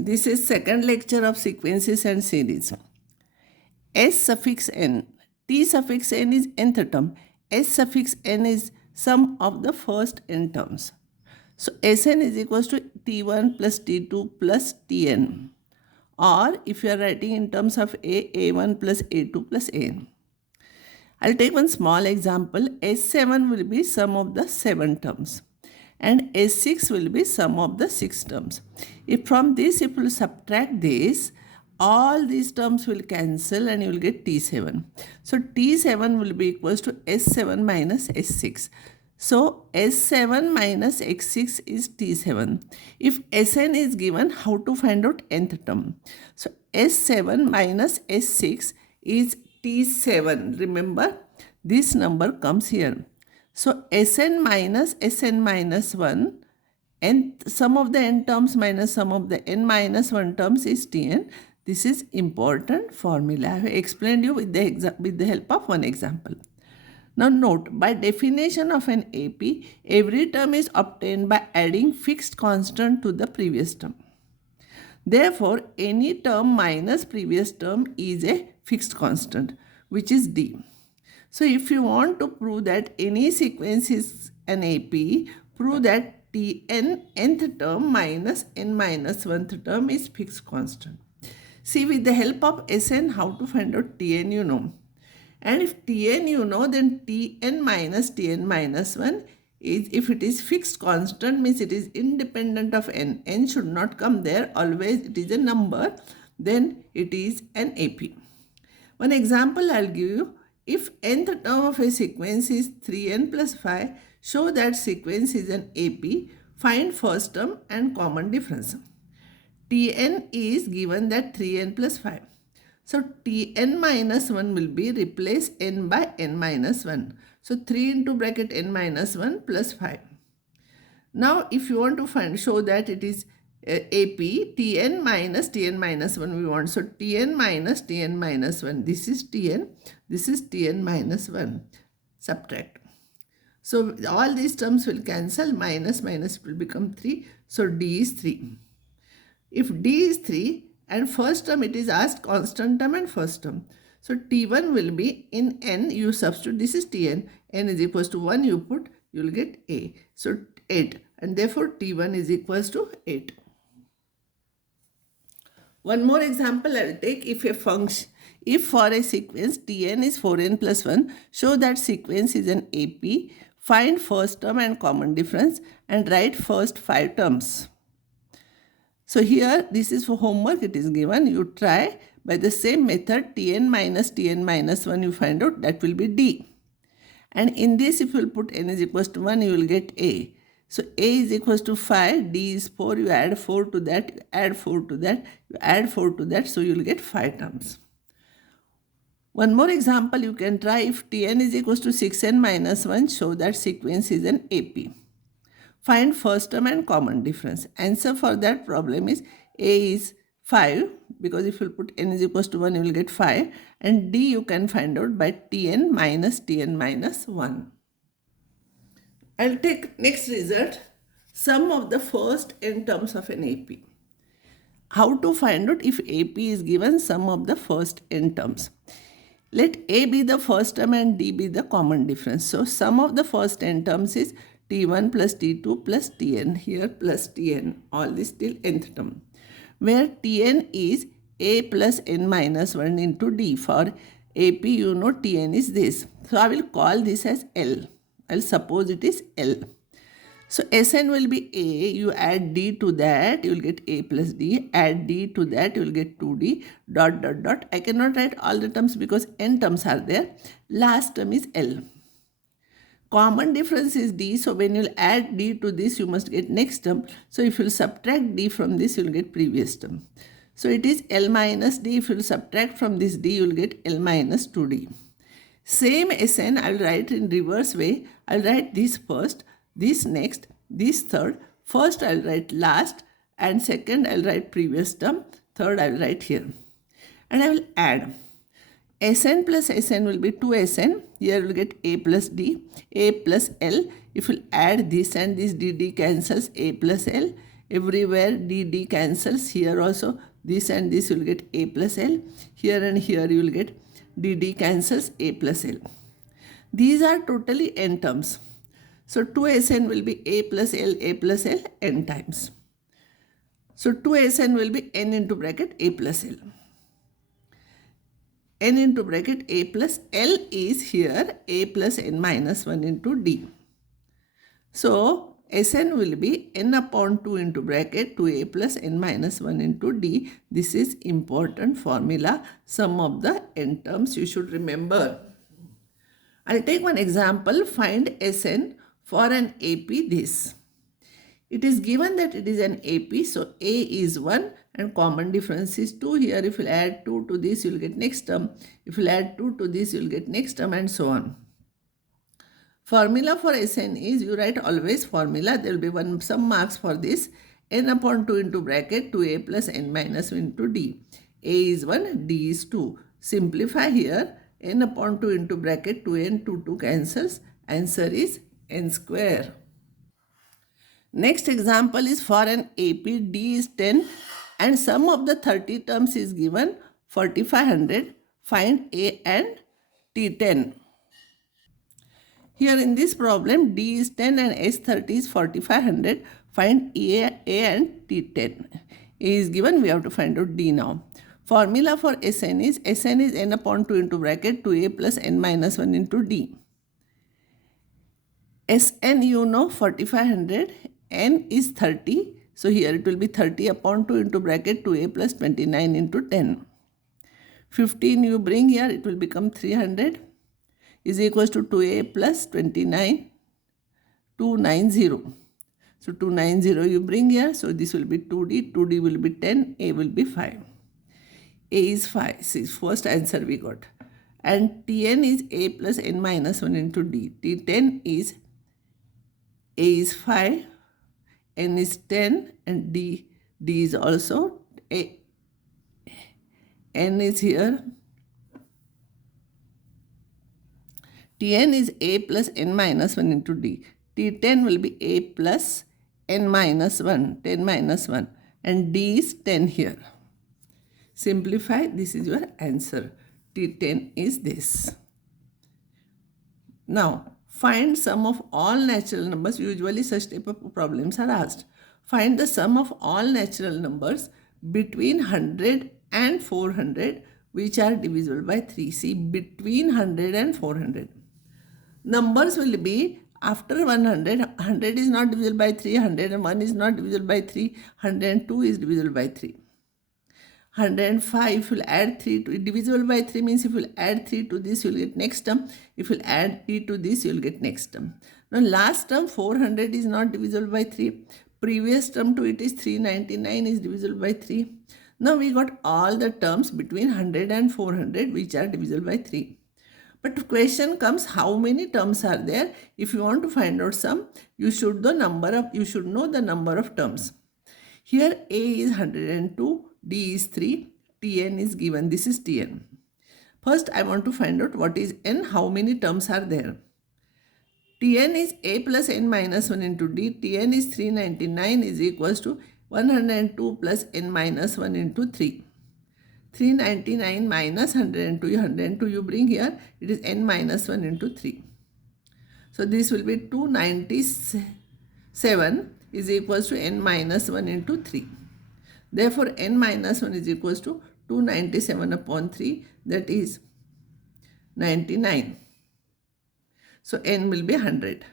This is second lecture of sequences and series. S suffix n. T suffix n is nth term. S suffix n is sum of the first n terms. So Sn is equals to T1 plus T2 plus Tn. Or if you are writing in terms of A1 plus A2 plus An. I'll take one small example. S7 will be sum of the 7 terms. And S6 will be sum of the 6 terms. If from this, if you subtract this, all these terms will cancel and you will get T7. So T7 will be equals to S7 minus S6. So S7 minus X6 is T7. If Sn is given, how to find out nth term? So S7 minus S6 is T7. Remember, this number comes here. So Sn minus 1 and sum of the n terms minus sum of the n minus 1 terms is Tn. This is important formula. I have explained you with the help of one example. Now note, by definition of an AP, every term is obtained by adding fixed constant to the previous term. Therefore, any term minus previous term is a fixed constant, which is D. So if you want to prove that any sequence is an AP, prove that Tn nth term minus n minus 1th term is fixed constant. See, with the help of Sn, how to find out Tn you know. And if Tn you know, then Tn minus 1 is, if it is fixed constant, means it is independent of n. N should not come there. Always it is a number. Then it is an AP. One example I'll give you. If nth term of a sequence is 3n plus 5, show that sequence is an AP. Find first term and common difference. Tn is given that 3n plus 5. So Tn minus 1 will be replace n by n minus 1. So 3 into bracket n minus 1 plus 5. Now if you want to show that it is AP, Tn minus 1 we want. So Tn minus 1. This is Tn. This is Tn minus 1. Subtract. So all these terms will cancel. Minus will become 3. So D is 3. If D is 3 and first term, it is asked constant term and first term. So T1 will be in n, you substitute, this is Tn, n is equals to 1, you put, you will get A. So 8, and therefore T1 is equals to 8. One more example I will take. If for a sequence Tn is 4n plus 1, show that sequence is an AP, find first term and common difference and write first 5 terms. So here, this is for homework, it is given. You try by the same method, Tn minus 1, you find out, that will be D. And in this, if you will put n is equals to 1, you will get A. So A is equals to 5, D is 4, you add 4 to that, you add 4 to that, you add 4 to that, so you will get 5 terms. One more example you can try. If Tn is equals to 6n minus 1, show that sequence is an AP. Find first term and common difference. Answer for that problem is A is 5, because if you put n is equals to 1, you will get 5. And D you can find out by Tn minus 1. I'll take next result. Sum of the first n terms of an AP. How to find out if AP is given sum of the first n terms? Let A be the first term and D be the common difference. So sum of the first n terms is T1 plus T2 plus Tn, here plus Tn, all this till nth term, where Tn is A plus n minus 1 into D. For AP, you know Tn is this. So I will call this as L. I'll suppose it is L. So Sn will be A, you add D to that, you will get A plus D, add D to that, you will get 2D, dot. I cannot write all the terms because n terms are there. Last term is L. Common difference is D, so when you add D to this, you must get next term. So if you subtract D from this, you will get previous term. So it is L minus D. If you subtract from this D, you will get L minus 2D. Same Sn, I will write in reverse way. I will write this first, this next, this third. First I will write last, and second I will write previous term. Third I will write here. And I will add. Sn plus Sn will be 2Sn. Here we will get A plus D, A plus L. If you add this and this, D cancels, A plus L. Everywhere d cancels. Here also this and this will get a plus l. Here and here you will get d cancels a plus l. These are totally n terms. So 2Sn will be a plus l n times. So 2Sn will be n into bracket a plus l. N into bracket a plus l is here a plus n minus 1 into d. So Sn will be n upon 2 into bracket 2a plus n minus 1 into d. This is important formula. Sum of the n terms you should remember. I'll take one example. Find Sn for an AP this. It is given that it is an AP, so A is 1 and common difference is 2. Here if you add 2 to this, you will get next term. If you add 2 to this, you will get next term and so on. Formula for Sn is, you write always formula, there will be some marks for this. N upon 2 into bracket 2a plus n minus 1 into d. A is 1, d is 2. Simplify here, n upon 2 into bracket 2n, 2 cancels. Answer is n square. Next example is for an AP, D is 10 and sum of the 30 terms is given 4500. Find A and T10. Here in this problem, D is 10 and S30 is 4500. Find A and T10. A is given, we have to find out D now. Formula for Sn is n upon 2 into bracket 2a plus n minus 1 into d. Sn you know 4500, n is 30. So here it will be 30 upon 2 into bracket 2a plus 29 into 10. 15 you bring here, it will become 300 is equals to 2a plus 29, 290. So 290 you bring here, so this will be 2d, 2d will be 10, a will be 5. A is 5, see first answer we got. And Tn is a plus n minus 1 into d. T10 is a is 5, n is 10 and d is also a. N is here. Tn is a plus n minus 1 into d. T10 will be a plus n minus 1, 10 minus 1 and d is 10 here. Simplify, this is your answer. T10 is this. Now, find sum of all natural numbers. Usually such type of problems are asked. Find the sum of all natural numbers between 100 and 400 which are divisible by 3. See, between 100 and 400. Numbers will be after 100. 100 is not divisible by 3. 101 is not divisible by 3. 102 is divisible by 3. 105, if you will add 3 to it, divisible by 3 means if you will add 3 to this, you will get next term. If you will add 3 to this, you will get next term. Now last term 400 is not divisible by 3. Previous term to it is 399 is divisible by 3. Now we got all the terms between 100 and 400 which are divisible by 3. But the question comes, how many terms are there? If you want to find out sum, you should know the number of terms. Here A is 102, D is 3, Tn is given. This is Tn. First I want to find out what is n, how many terms are there. Tn is a plus n minus 1 into d. Tn is 399 is equals to 102 plus n minus 1 into 3. 399 minus 102 you bring here, it is n minus 1 into 3. So this will be 297 is equals to n minus 1 into 3. Therefore n minus 1 is equals to 297 upon 3, that is 99. So n will be 100.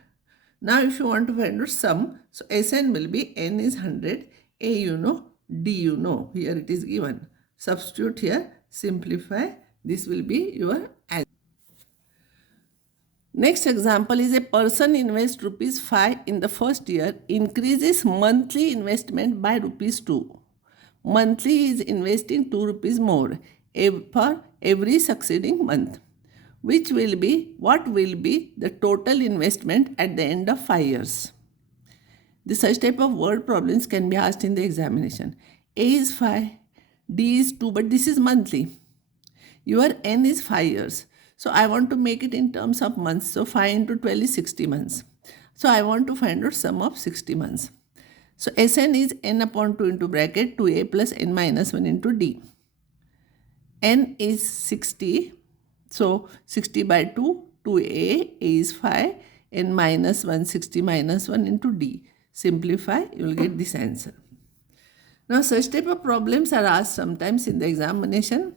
Now if you want to find out sum, so Sn will be n is 100, a you know, d you know, here it is given. Substitute here, simplify, this will be your answer. Next example is a person invests rupees 5 in the first year, increases monthly investment by rupees 2. Monthly is investing 2 rupees more for every succeeding month. What will be the total investment at the end of 5 years? Such type of word problems can be asked in the examination. A is 5, D is 2, but this is monthly. Your N is 5 years. So I want to make it in terms of months. So 5 into 12 is 60 months. So I want to find out sum of 60 months. So Sn is n upon 2 into bracket 2a plus n minus 1 into d. N is 60. So 60 by 2, 2a, a is 5, n minus 1, 60 minus 1 into d. Simplify, you will get this answer. Now such type of problems are asked sometimes in the examination.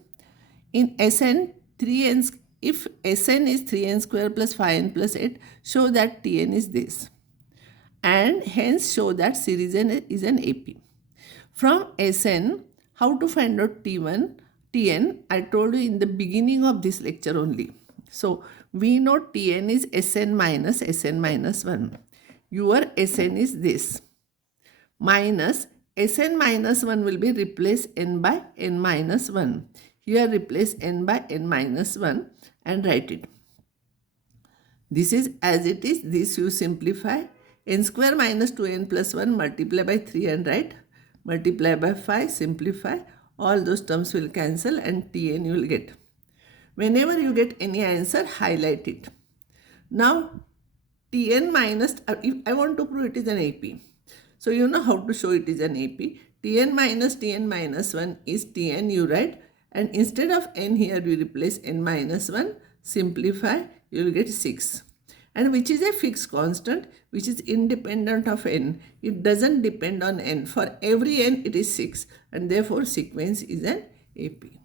In Sn, 3n, if Sn is 3n square plus 5n plus 8, show that Tn is this. And hence show that series n is an AP. From Sn, how to find out T1, Tn, I told you in the beginning of this lecture only. So we know Tn is Sn minus 1. Your Sn is this. Minus Sn minus 1 will be replace n by n minus 1. Here replace n by n minus 1 and write it. This is as it is. This you simplify. N square minus 2n plus 1 multiply by 3 and write. Multiply by 5, simplify. All those terms will cancel and Tn you will get. Whenever you get any answer, highlight it. Now Tn minus, if I want to prove it is an AP. So you know how to show it is an AP. Tn minus 1 is Tn, you write, and instead of n here you replace n minus 1, simplify, you will get 6. And which is a fixed constant, which is independent of n. It doesn't depend on n. For every n it is 6, and therefore sequence is an AP.